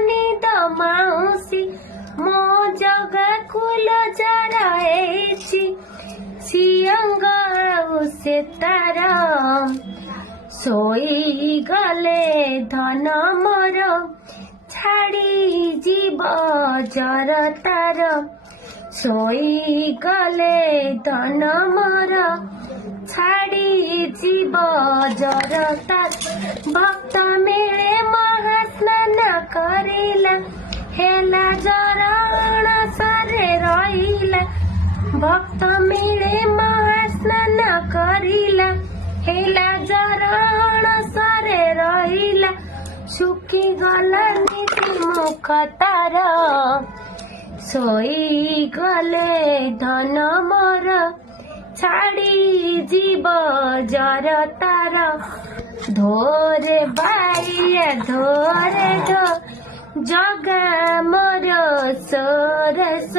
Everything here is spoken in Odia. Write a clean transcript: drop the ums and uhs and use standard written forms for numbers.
ନିଦ ମାଉସୀ ମୋ ଜଗା କୁଲ ଜରା ହେଇଛି ସିଅଙ୍ଗ ଆଉ ସେ ତାର ଶୋଇଗଲେ ଧନ ମୋର ଛାଡ଼ି ଯିବ ଜର ତାର ଶୋଇଗଲେ ଧନ ମୋର ଛାଡ଼ି ଯିବ ଜର ତାର ଭକ୍ତ ମିଳେ ମହାସ୍ନାନ କରିଲା ହେଲା ଜର ଅଣସରେ ରହିଲା ଭକ୍ତ ମିଳେ ମହାସ୍ନାନ କରିଲା ହେଲା ଜର ଅଣସରେ ରହିଲା ଶୁଖିଗଲା ନୀତି ମୁଖ ତାର ଶୋଇଗଲେ ଧନ ମୋର ଛାଡ଼ି ଯିବ ଜର ତାର ଧୋରେ ବାଇଆ ଧୋରେ ଜଗା ମୋର ସରସ।